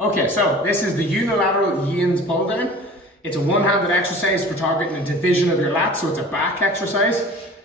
Okay, so this is the unilateral Yanes Pulldown. It's a one-handed exercise for targeting a division of your lats, so it's a back exercise.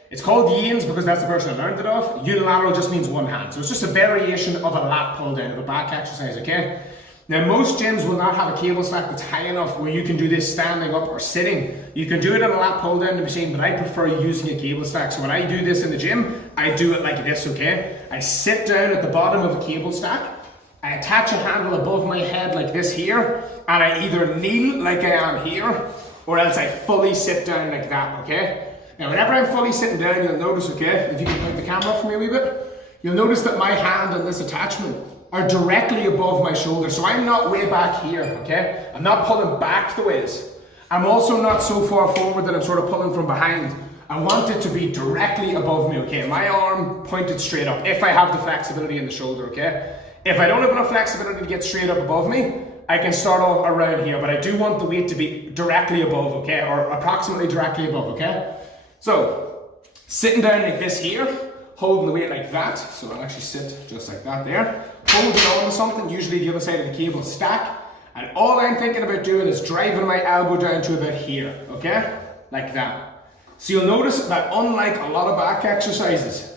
It's called Yanes because that's the version I learned it off. Unilateral just means one hand, so it's just a variation of a lat pull down, of a back exercise, okay? Now most gyms will not have a cable stack that's high enough where you can do this standing up or sitting. You can do it on a lat pull down machine, but I prefer using a cable stack. So when I do this in the gym, I do it like this, okay? I sit down at the bottom of a cable stack, I attach a handle above my head like this here, and I either kneel like I am here, or else I fully sit down like that, okay? Now whenever I'm fully sitting down, you'll notice, okay, if you can point the camera up for me a wee bit, you'll notice that my hand and this attachment are directly above my shoulder, so I'm not way back here, okay? I'm not pulling back the ways. I'm also not so far forward that I'm sort of pulling from behind. I want it to be directly above me, okay? My arm pointed straight up, if I have the flexibility in the shoulder, okay? If I don't have enough flexibility to get straight up above me, I can start off around here, but I do want the weight to be directly above, okay? Or approximately directly above, okay? So, sitting down like this here, holding the weight like that, so I'll actually sit just like that there, holding on to something, usually the other side of the cable stack, and all I'm thinking about doing is driving my elbow down to about here, okay? Like that. So you'll notice that unlike a lot of back exercises,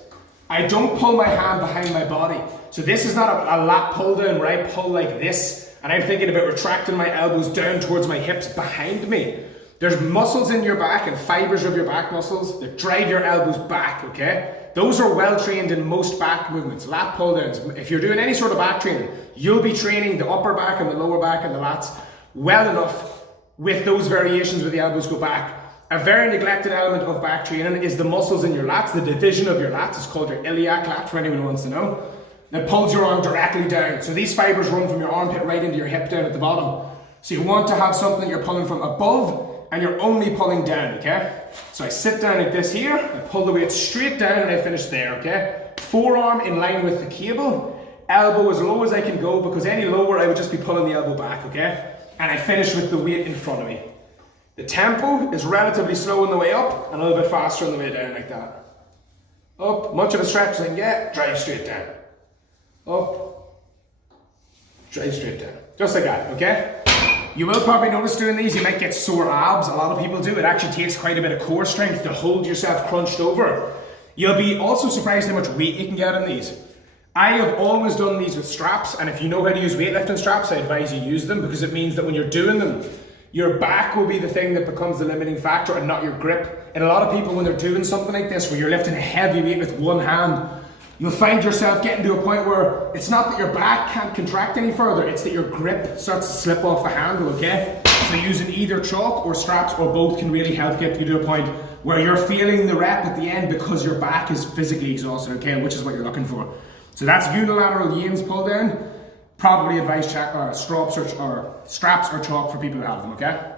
I don't pull my hand behind my body. So this is not a lat pull down where I pull like this, and I'm thinking about retracting my elbows down towards my hips behind me. There's muscles in your back and fibers of your back muscles that drive your elbows back, okay? Those are well trained in most back movements, lat pull downs. If you're doing any sort of back training, you'll be training the upper back and the lower back and the lats well enough with those variations where the elbows go back. A very neglected element of back training is the muscles in your lats. The division of your lats is called your illiac lat, for anyone who wants to know. That pulls your arm directly down. So these fibers run from your armpit right into your hip down at the bottom. So you want to have something you're pulling from above and you're only pulling down, okay? So I sit down like this here, I pull the weight straight down and I finish there, okay? Forearm in line with the cable, elbow as low as I can go because any lower I would just be pulling the elbow back, okay? And I finish with the weight in front of me. The tempo is relatively slow on the way up and a little bit faster on the way down like that. Up, much of a stretch as I can get, drive straight down. Up, drive straight down. Just like that, okay? You will probably notice doing these, you might get sore abs. A lot of people do. It actually takes quite a bit of core strength to hold yourself crunched over. You'll be also surprised how much weight you can get on these. I have always done these with straps, and if you know how to use weightlifting straps, I advise you use them because it means that when you're doing them, your back will be the thing that becomes the limiting factor and not your grip. And a lot of people, when they're doing something like this, where you're lifting a heavy weight with one hand, you'll find yourself getting to a point where it's not that your back can't contract any further, it's that your grip starts to slip off the handle, okay? So using either chalk or straps or both can really help get you to a point where you're feeling the rep at the end because your back is physically exhausted, okay? Which is what you're looking for. So that's unilateral Yanes pull down. Probably advise straps or chalk for people who have them, okay?